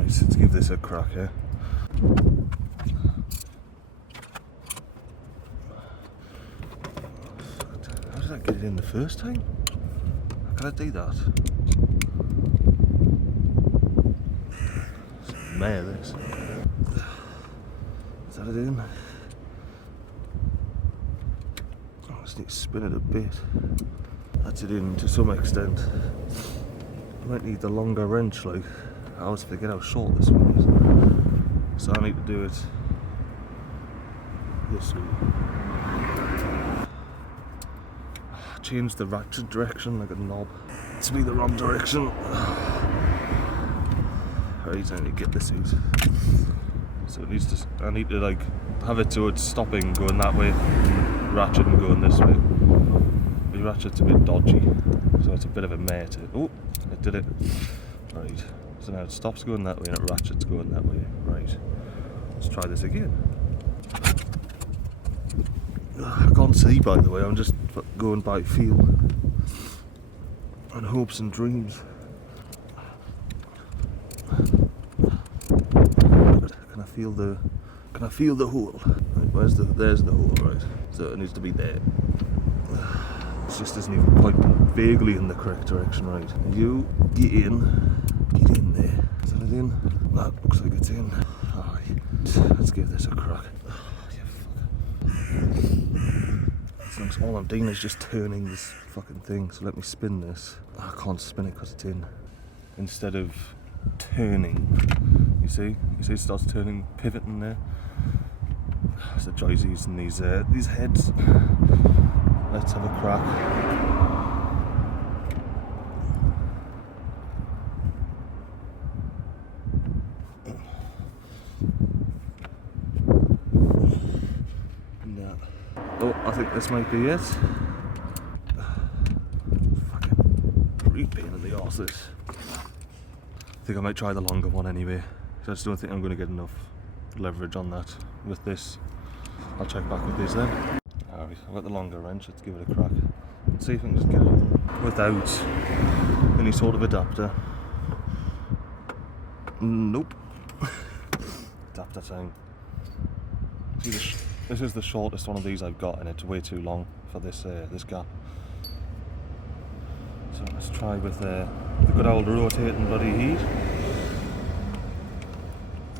Right, let's give this a crack here. How did I get it in the first time? How can I do that? It's a mare, this. Is that it in? I just need to spin it a bit. That's it in to some extent. I might need the longer wrench, like. I always forget how short this one is. So I need to do it this way. Change the ratchet direction like a knob. To be the wrong direction. Right, I need to get this out. So it needs to, I need to like have it so it's stopping going that way, ratchet and going this way. The ratchet's a bit dodgy, so it's a bit of a mare to, oh, it did it. Right, so now it stops going that way and it ratchets going that way. Right, let's try this again. I can't see, by the way, I'm just going by feel and hopes and dreams. Can I feel the hole? Right, there's the hole, right. So it needs to be there. It just isn't even pointing vaguely in the correct direction, right. You get in there. Is that it in? That looks like it's in. Alright, let's give this a crack. So all I'm doing is just turning this fucking thing, so let me spin this. I can't spin it because it's in. Instead of turning, you see it starts turning, pivoting there. It's the joys of using these heads. Let's have a crack. No. Oh, I think this might be it. Fucking pain in the arse this. I think I might try the longer one anyway. I just don't think I'm going to get enough leverage on that with this. I'll check back with this then. Alright, I've got the longer wrench, let's give it a crack. Let's see if I can just get it without any sort of adapter. Nope. Adapter time. See, this is the shortest one of these I've got and it's way too long for this this gap. So let's try with the good old rotating bloody heat.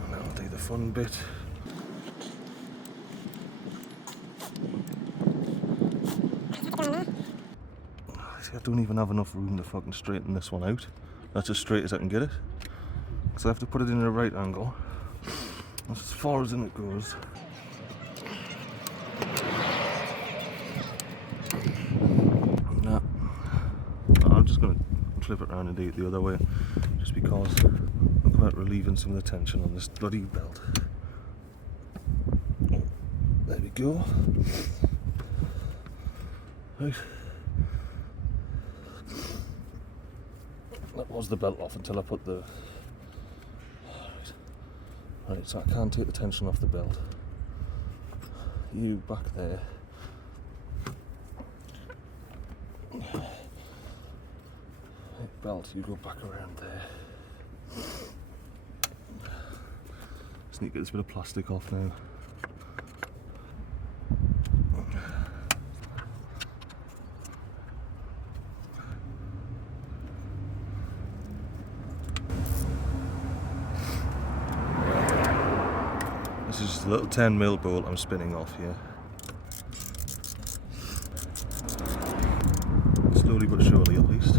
And that'll do the fun bit. See, I don't even have enough room to fucking straighten this one out. That's as straight as I can get it. So I have to put it in a right angle. That's as far as in it goes. Nah. I'm just going to flip it around and do it the other way. Just because I'm about relieving some of the tension on this bloody belt. There we go. Right. That was the belt off until I put the... Right, so I can't take the tension off the belt. You back there. Belt, you go back around there. Just need to get this bit of plastic off now. This is just a little 10mm bolt I'm spinning off here. Slowly but surely at least.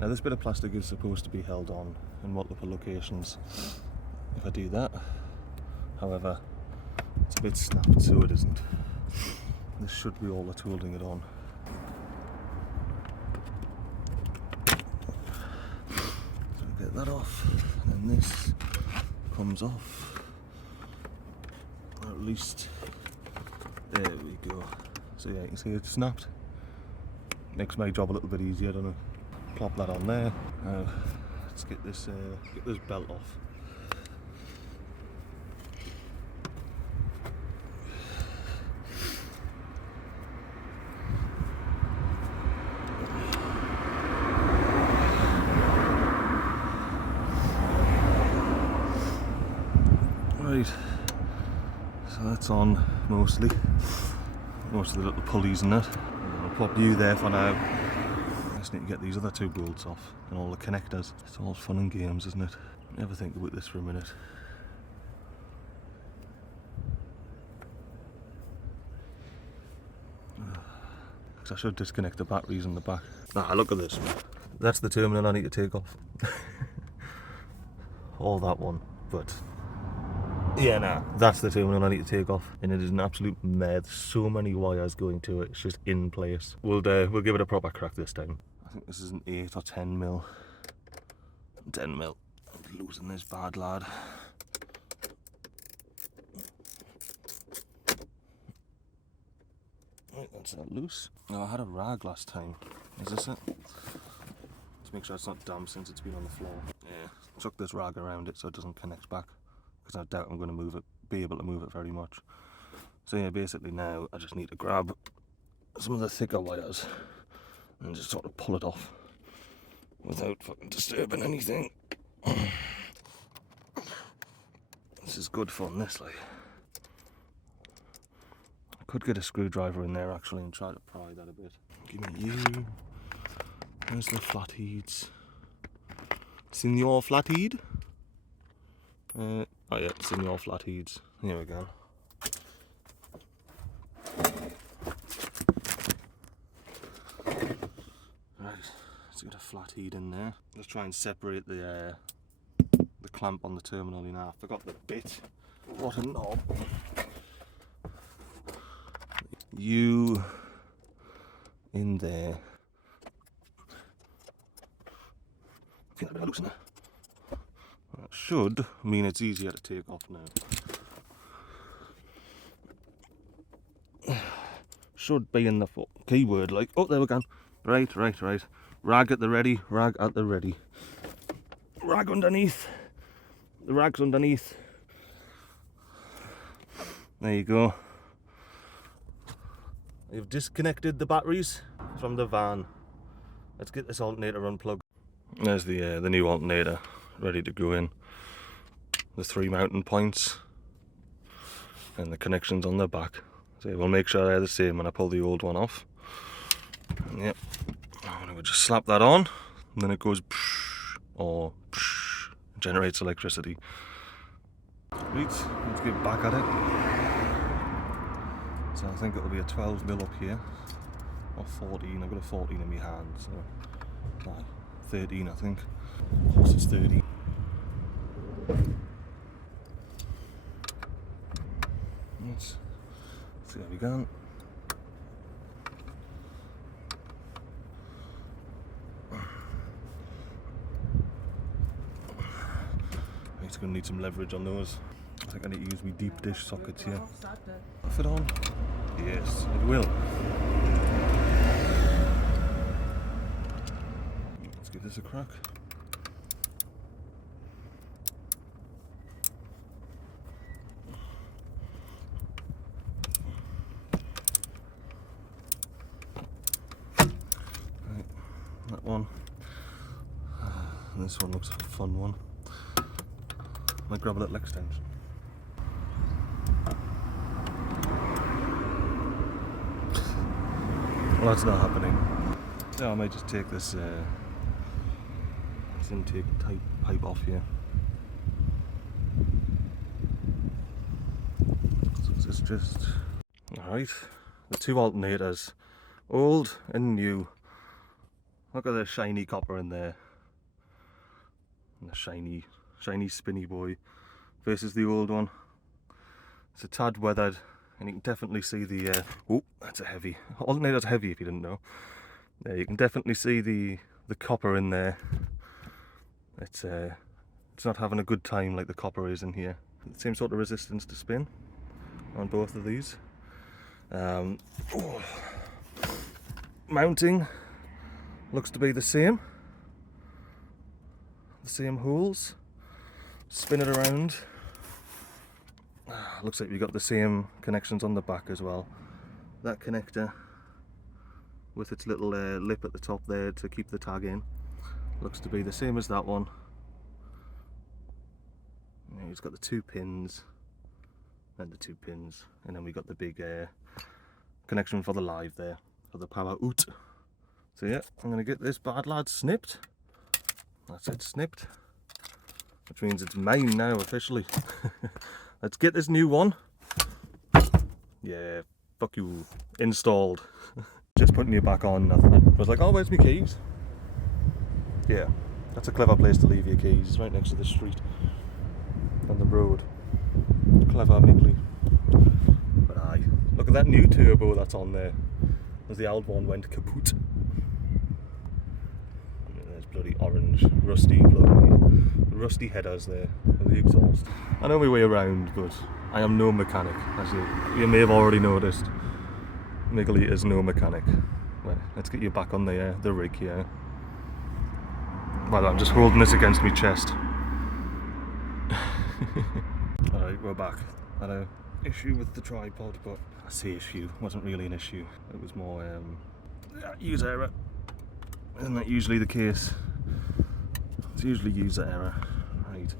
Now this bit of plastic is supposed to be held on in multiple locations if I do that. However, it's a bit snapped, so it isn't. This should be all that's holding it on. So get that off, and then this comes off. Or at least, there we go. So yeah, you can see it's snapped. Makes my job a little bit easier, don't it? Plop that on there. Let's get this belt off. Right, so that's on mostly. Most of the little pulleys in it. I'll pop you there for now. I just need to get these other two bolts off and all the connectors. It's all fun and games, isn't it? Never think about this for a minute. Because I should disconnect the batteries in the back. Ah, look at this. That's the terminal I need to take off. All that one, but yeah, nah, that's the terminal I need to take off, and it is an absolute mess. So many wires going to it, it's just in place. We'll give it a proper crack this time. I think this is an 8 or 10 mil. 10 mil. I'm losing this bad, lad. Right, that's that loose. No, I had a rag last time. Is this it? To make sure it's not damp since it's been on the floor. Yeah, chuck this rag around it so it doesn't connect back, because I doubt I'm going to be able to move it very much. So yeah, basically now I just need to grab some of the thicker wires and just sort of pull it off without fucking disturbing anything. This is good fun, this, like. I could get a screwdriver in there actually and try to pry that a bit. Give me you. Where's the flatheads? Senor Flathead? Oh yeah, Senor Flatheads. Here we go. Right, let's get a flathead in there. Let's try and separate the clamp on the terminal in half. I forgot the bit. What a knob. You in there. Feel a bit loose in there. That should mean it's easier to take off now. Should be in the keyword, like, oh, there we go. Right. Rag at the ready, rag at the ready. Rag underneath. The rag's underneath. There you go. You've disconnected the batteries from the van. Let's get this alternator unplugged. There's the new alternator ready to go in. The 3 mounting points and the connections on the back. So we'll make sure they're the same when I pull the old one off. And yep, I'm gonna just slap that on, and then it goes or generates electricity. Right, let's get back at it. So I think it'll be a 12 mil up here, or 14. I've got a 14 in my hand, so 13 I think. Of course it's 13. Let's see how we go. It's going to need some leverage on those. I think I need to use my deep dish sockets here. Off it on? Yes, it will. Let's give this a crack. Right, that one. And this one looks like a fun one. Might grab a little extension. Well, that's not happening. Yeah, I might just take this intake type pipe off here. So this is just alright. The 2 alternators, old and new. Look at the shiny copper in there. And the shiny spinny boy versus the old one. It's a tad weathered, and you can definitely see the oh, that's a heavy alternator's heavy if you didn't know. Yeah, you can definitely see the copper in there. It's not having a good time like the copper is in here. Same sort of resistance to spin on both of these. Mounting Looks to be the same holes. Spin it around. Looks like we got the same connections on the back as well. That connector with its little lip at the top there to keep the tag in looks to be the same as that one. It's got the 2 pins and the 2 pins, and then we got the big connection for the live there for the power out. So yeah, I'm gonna get this bad lad snipped. That's it, snipped, which means it's mine now officially. Let's get this new one. Yeah, fuck you, installed. Just putting you back on, I was like, oh, where's my keys? Yeah, that's a clever place to leave your keys, it's right next to the street and the road. Clever MiGly. But aye, look at that new turbo that's on there, as the old one went kaput. There's bloody orange, rusty headers there of the exhaust. I know my way around, but I am no mechanic, as you may have already noticed. MiGly is no mechanic. Well, let's get you back on the rig here. Well, I'm just holding this against my chest. Alright, we're back. Had an issue with the tripod, but I say issue, wasn't really an issue. It was more user error. Isn't that usually the case? It's usually user error. Right.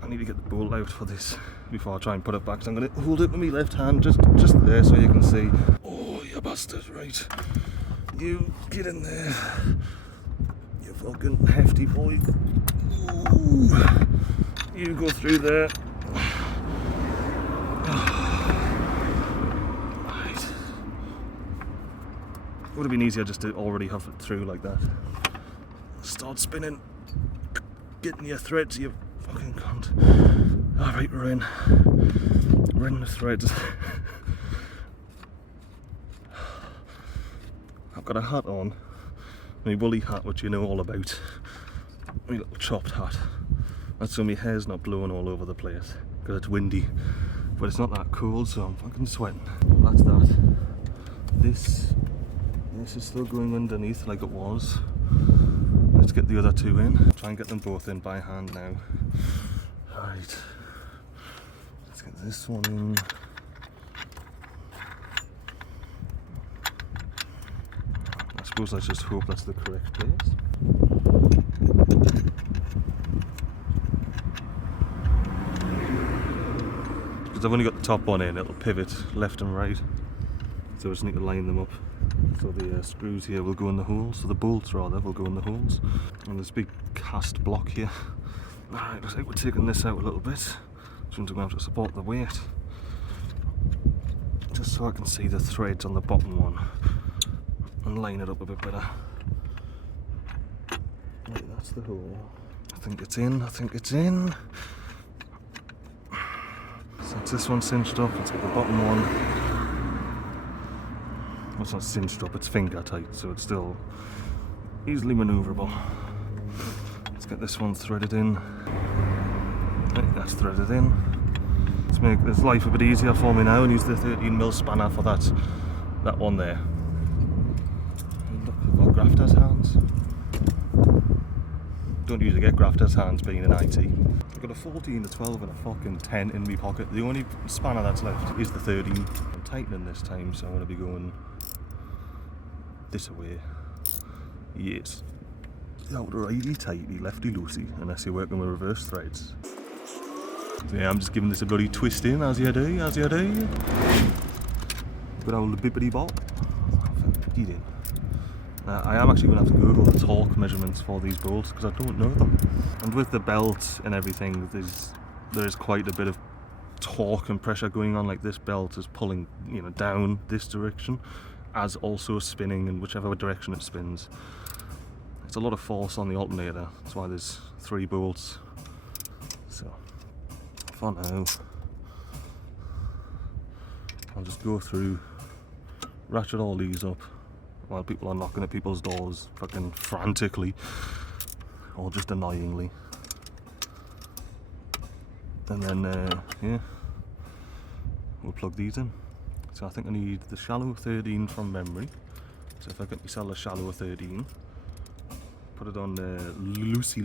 I need to get the bolt out for this before I try and put it back. So I'm going to hold it with my left hand just there so you can see. Oh, you bastard, right. You get in there. You fucking hefty boy. Ooh. You go through there. Right. Would have been easier just to already have it through like that. Start spinning. Getting your threads, you fucking cunt. Alright, we're in. We're in the threads. I've got a hat on. My woolly hat, which you know all about. My little chopped hat. That's so my hair's not blowing all over the place. Because it's windy. But it's not that cold, so I'm fucking sweating. That's that. This is still going underneath like it was. Let's get the other 2 in. Try and get them both in by hand now. Right. Let's get this one in. I suppose let's just hope that's the correct place. Because I've only got the top one in, it'll pivot left and right. So I just need to line them up. So the screws here will go in the holes, so the bolts rather will go in the holes. And this big cast block here. Alright, looks like we're taking this out a little bit. So I'm going to have to support the weight. Just so I can see the threads on the bottom one. And line it up a bit better. Right, that's the hole. I think it's in, I think it's in. So it's this one cinched up, let's get the bottom one. Well, it's not cinched up, it's finger tight, so it's still easily manoeuvrable. Let's get this one threaded in. Right, that's threaded in. Let's make this life a bit easier for me now and use the 13mm spanner for that one there. Look, we've got grafter's hands. Don't usually get grafter's hands being in IT. I've got a 14, a 12 and a fucking 10 in my pocket. The only spanner that's left is the 13. I'm tightening this time, so I'm going to be going this away. Yes. Righty tighty, lefty loosey, unless you're working with reverse threads. So yeah, I'm just giving this a bloody twist in, as you do, as you do. Good old bippity bop. Get in. I am actually going to have to Google the torque measurements for these bolts because I don't know them. And with the belt and everything, there is quite a bit of torque and pressure going on. Like this belt is pulling, you know, down this direction, as also spinning in whichever direction it spins. It's a lot of force on the alternator. That's why there's 3 bolts. So for now, I'll just go through, ratchet all these up while people are knocking at people's doors fucking frantically or just annoyingly. And then yeah, we'll plug these in. So I think I need the shallow 13 from memory, So if I get myself a shallow 13, put it on loosey,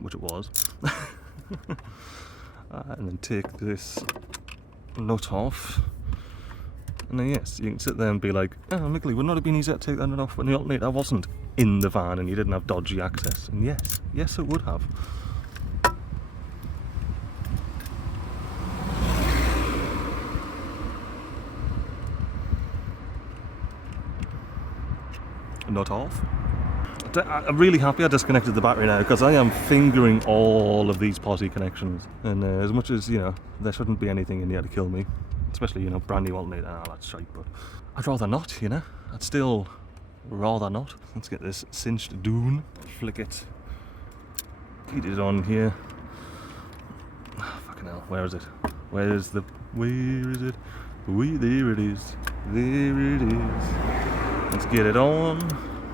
which it was, and then take this nut off, and then yes, you can sit there and be like, oh, MiGly, would not have been easier to take that nut off when the alternator wasn't in the van and you didn't have dodgy access? And yes it would have. Nut off. I'm really happy I disconnected the battery now, because I am fingering all of these posse connections, and as much as, you know, there shouldn't be anything in here to kill me, especially, you know, brand new alternator, that's shite, but I'd rather not, you know, I'd still rather not. Let's get this cinched down, flick it, heat it on here. Oh, fucking hell, where is it? Where is it? There it is, there it is. Let's get it on.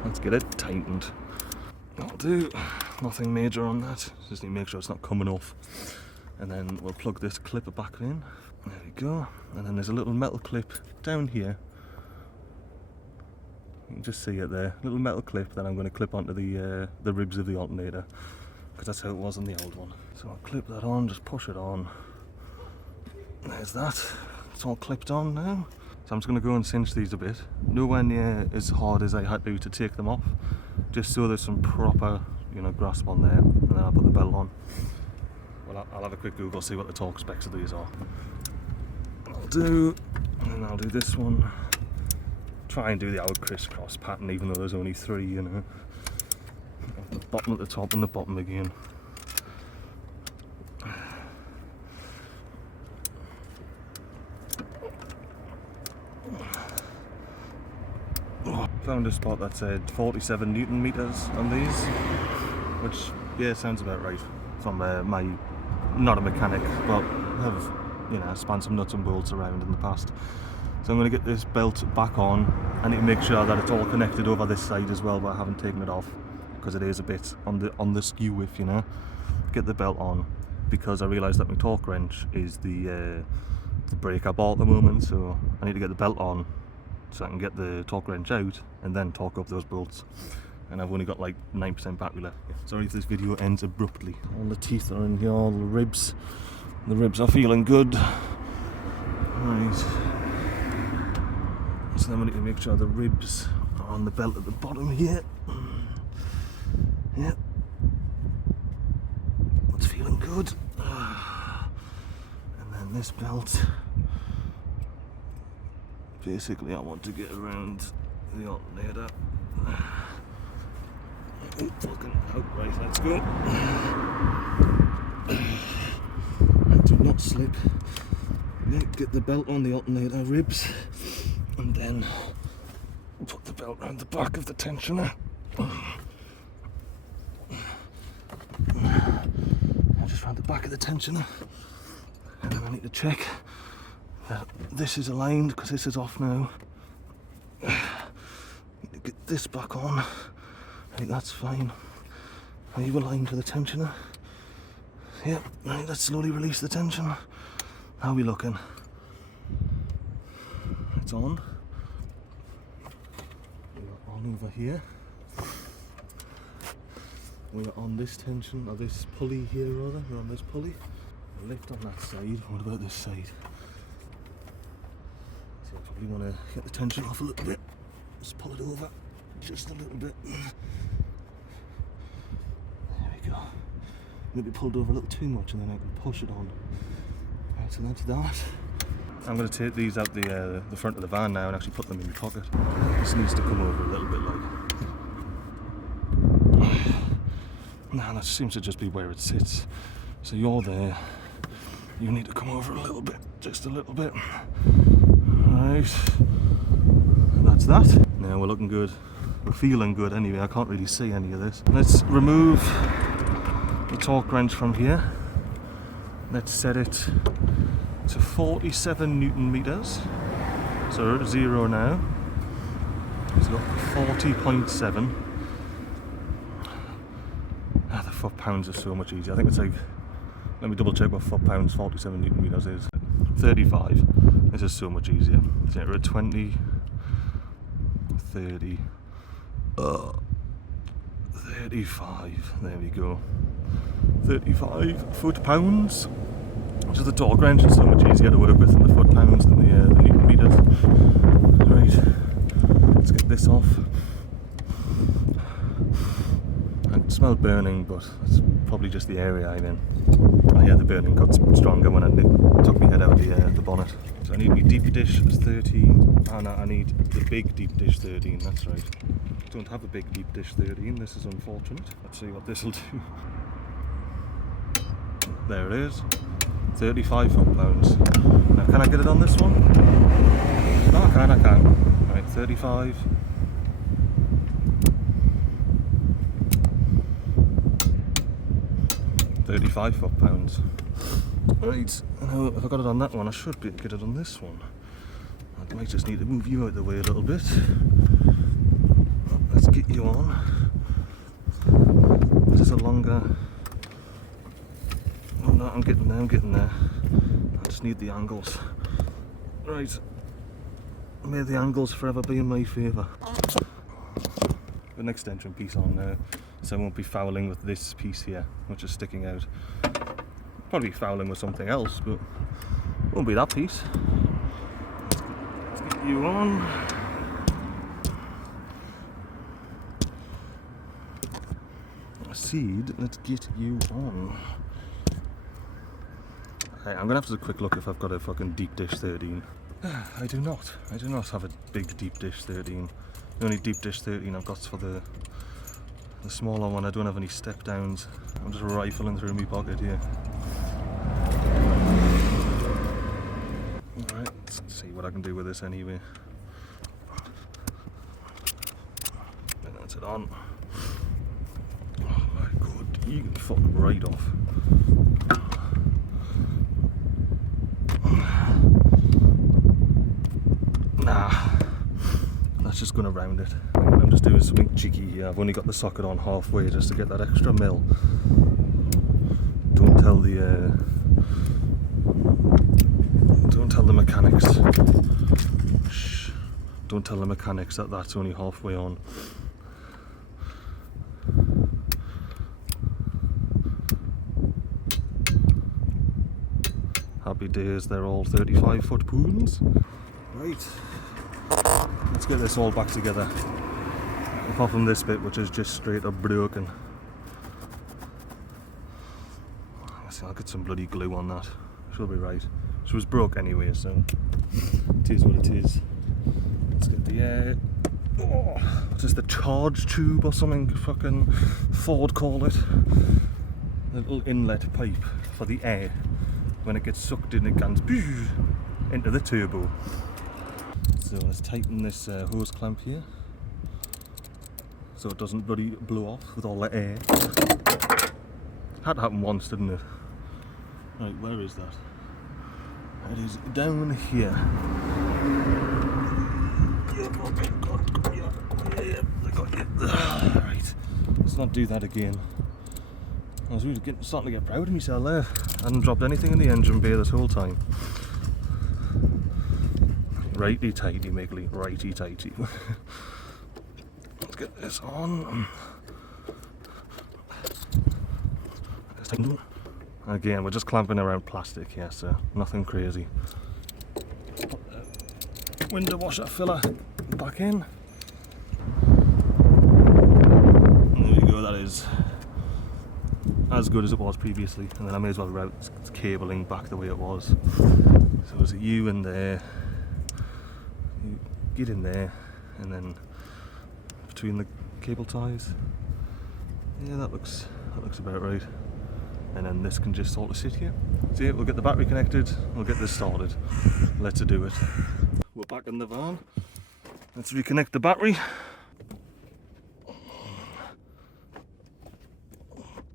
Let's get it tightened. That'll do. Nothing major on that. Just need to make sure it's not coming off. And then we'll plug this clip back in. There we go. And then there's a little metal clip down here. You can just see it there. Little metal clip that I'm going to clip onto the ribs of the alternator, because that's how it was on the old one. So I'll clip that on, just push it on. There's that. It's all clipped on now. So I'm just going to go and cinch these a bit. Nowhere near as hard as I had to take them off, just so there's some proper, you know, grasp on there. And then I'll put the belt on. Well, I'll have a quick Google, see what the torque specs of these are. I'll do, and I'll do this one. Try and do the old crisscross pattern, even though there's only 3, you know. The bottom at the top and the bottom again. Found a spot that said 47 Newton meters on these, which, yeah, sounds about right. From my, not a mechanic, but have, you know, spanned some nuts and bolts around in the past. So I'm going to get this belt back on. I need to make sure that it's all connected over this side as well, but I haven't taken it off because it is a bit on the skew, if you know. Get the belt on, because I realised that my torque wrench is the brake I bought at the moment, so I need to get the belt on so I can get the torque wrench out and then torque up those bolts. And I've only got like 9% battery left. Sorry if this video ends abruptly. All the teeth are in here, all the ribs. The ribs are feeling good. Right. So then we need to make sure the ribs are on the belt at the bottom here. Yep. That's feeling good. And then this belt. Basically, I want to get around the alternator. Oh, fucking out. Right, let's go. Do not slip. Get the belt on the alternator ribs, and then put the belt around the back of the tensioner. Just around the back of the tensioner, and then I need to check that this is aligned, because this is off now. Need to get this back on. I think that's fine. Are you aligned to the tensioner? Yep. Right, let's slowly release the tension. How are we looking? It's on. We're on over here. We're on this tension, or this pulley here rather. We're on this pulley. Lift on that side. What about this side? So I probably want to get the tension off a little bit. Just pull it over just a little bit. There we go. Maybe pulled over a little too much, and then I can push it on. Right, so that's that. I'm going to take these out the front of the van now and actually put them in my pocket. This needs to come over a little bit like. Nah, that seems to just be where it sits. So you're there. You need to come over a little bit, just a little bit. Right. And that's that. Now we're looking good. We're feeling good anyway. I can't really see any of this. Let's remove the torque wrench from here. Let's set it to 47 Newton meters. So we're at 0 now. It's got 40.7. The foot-pounds are so much easier. I think it's like, let me double check what foot-pounds 47 Newton meters is. 35. This is so much easier. So we're at 20. 30. 35, there we go. 35 foot-pounds. So the torque wrench is so much easier to work with in the foot-pounds than the newton meters. Right, let's get this off. I can smell burning, but it's probably just the area I'm in. Oh yeah, the burning got stronger when I took my head out the bonnet. So I need my deep dish 13, and I need the big deep dish 13, that's right. I don't have a big deep dish 13, this is unfortunate. Let's see what this will do. There it is, 35 foot-pounds. Now can I get it on this one? No, I can. Right, 35. £35 foot-pounds. Right, now if I got it on that one, I should be able to get it on this one. I might just need to move you out of the way a little bit. Let's get you on. This is a longer... Oh no, I'm getting there. I just need the angles. Right. May the angles forever be in my favour. An extension piece on there, so I won't be fouling with this piece here, which is sticking out. Probably fouling with something else, but won't be that piece. Let's get you on. Seed, let's get you on. Okay, I'm gonna have to have a quick look if I've got a fucking deep dish 13. I do not have a big deep dish 13. The only deep dish 13 I've got for the smaller one. I don't have any step downs. I'm just rifling through my pocket here. Alright, let's see what I can do with this anyway. And that's it on. Oh my god, you can fuck right off. Nah, that's just gonna round it. I'm just doing something cheeky here. I've only got the socket on halfway just to get that extra mil. Don't tell the mechanics. Shh. Don't tell the mechanics that that's only halfway on. Happy days, they're all 35 foot-pounds. Right, let's get this all back together. Apart from this bit, which is just straight up broken. I'll get some bloody glue on that. She'll be right. She was broke anyway, so it is what it is. Let's get the is this the charge tube or something? Fucking Ford call it. The little inlet pipe for the air. When it gets sucked in, it goes into the turbo. So let's tighten this hose clamp here, so it doesn't bloody blow off with all the air. Had to happen once, didn't it? Right, where is that? It is down here. I got you. Right, let's not do that again. I was really starting to get proud of myself there. I hadn't dropped anything in the engine bay this whole time. Righty tighty, MiGly, righty tighty. Let's get this on. Again, we're just clamping around plastic here, so nothing crazy. Put the window washer filler back in. And there we go, that is as good as it was previously, and then I may as well route cabling back the way it was. So there's you in there. You get in there, and then between the cable ties. Yeah, that looks about right. And then this can just sort of sit here. So yeah, we'll get the battery connected, we'll get this started. Let's do it. We're back in the van. Let's reconnect the battery.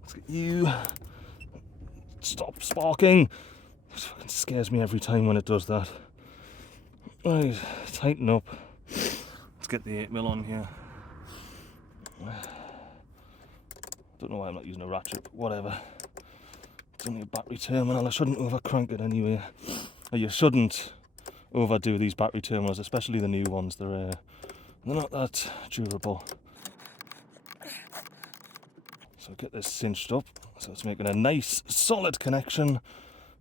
Let's get you. Stop sparking. It fucking scares me every time when it does that. Right, tighten up. Let's get the 8mm on here. Don't know why I'm not using a ratchet, but whatever. It's only a battery terminal, I shouldn't over crank it anyway. Or you shouldn't overdo these battery terminals, especially the new ones. They're They're not that durable. So get this cinched up, so it's making a nice solid connection.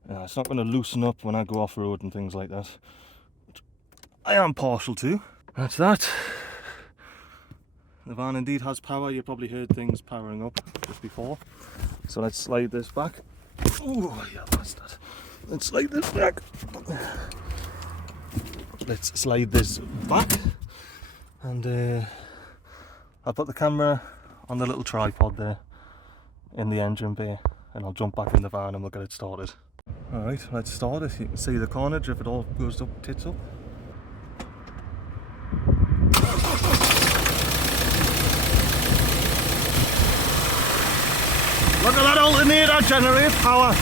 It's not going to loosen up when I go off road and things like that, which I am partial to. That's that. The van indeed has power. You probably heard things powering up just before. So let's slide this back. Oh yeah, that's that. Let's slide this back. Let's slide this back, and I'll put the camera on the little tripod there in the engine bay, and I'll jump back in the van and we'll get it started. Alright, let's start it. You can see the carnage if it all goes up, tits up. Look at that alternator generate power.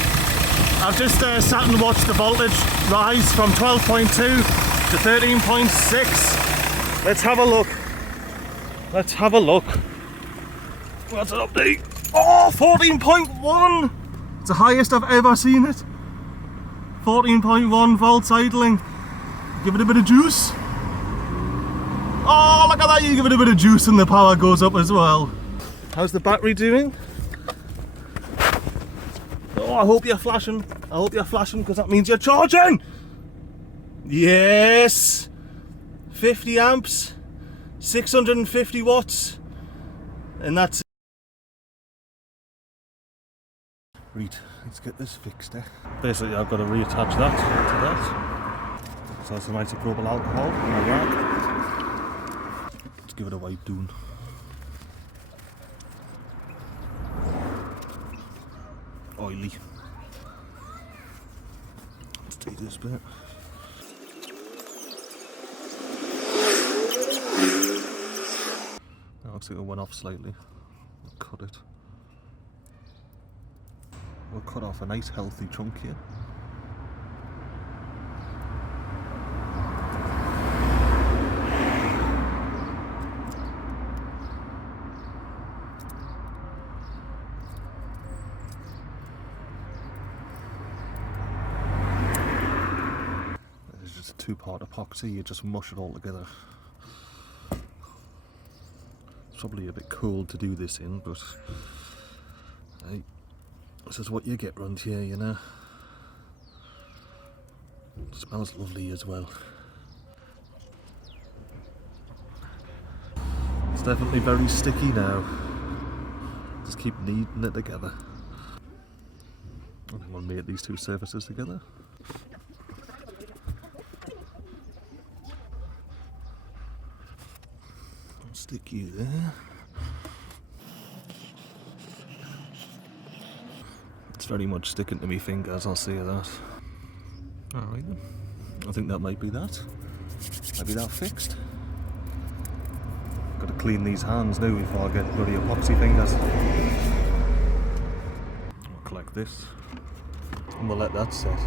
I've just sat and watched the voltage rise from 12.2 to 13.6. Let's have a look. Let's have a look. What's it up to? Oh, 14.1! It's the highest I've ever seen it. 14.1 volts idling. Give it a bit of juice. Oh, look at that, you give it a bit of juice and the power goes up as well. How's the battery doing? Oh, I hope you're flashing. I hope you're flashing because that means you're charging. Yes. 50 amps, 650 watts, and that's it. Right, let's get this fixed. Basically, I've got to reattach that to that. So that's some isopropyl alcohol in my rack. Let's give it a wipe down. Oily. Let's take this bit. That looks like it went off slightly. I'll cut it. We'll cut off a nice healthy chunk here. This is just a two-part epoxy, you just mush it all together. It's probably a bit cold to do this in, but hey, this is what you get round here, you know. It smells lovely as well. It's definitely very sticky now. Just keep kneading it together. I think we'll mate these two surfaces together. I'll stick you there. It's very much sticking to me fingers, I'll say that. Alright then. I think that might be that. Maybe that fixed. Got to clean these hands now before I get bloody epoxy fingers. I'll collect this and we'll let that set.